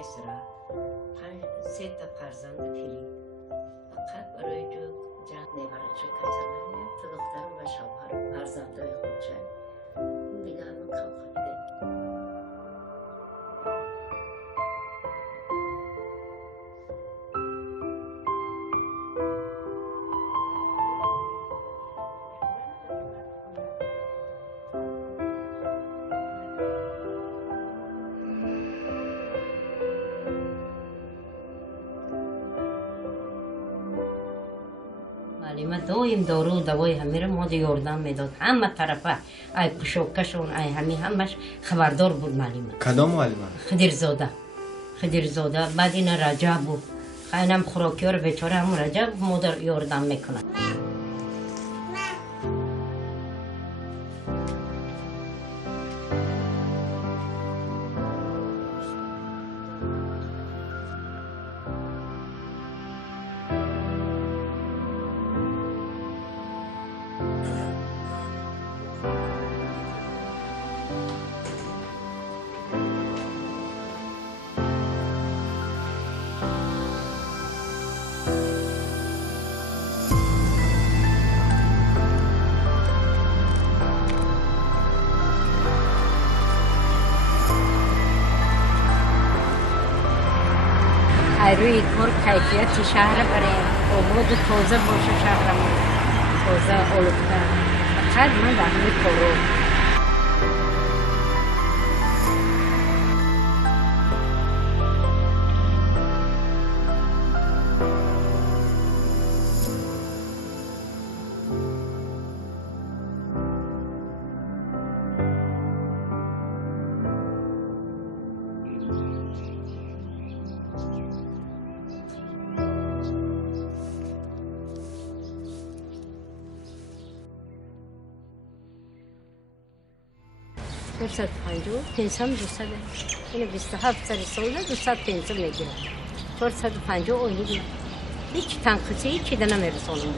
را 3 تا فرزند پیری فقط برای جو جهت نبرچه کتنه تا دخترم و شوهرم فرزندای خودشه دیگه همون خواه معلمه دایم دارو و دوای همه را ما یاردم میداد همه طرفه ای پشوکشون ای همش خبردار بود معلمه. کدام معلمه؟ خدیرزاده بعد این رجب بود خیلی خوراکی ها رو بیچاره همون رجب مادر یاردم میکنه. روی کار کیفیت شهر برای آباد تازه باشه شهرمون تازه آلوده فقط من در همین کارو دوست پنجو پنسم 200 این 27 ساله 200 پنسم میگیره 450 اولی هیچ تنقصی هیچی در نمیرسونم.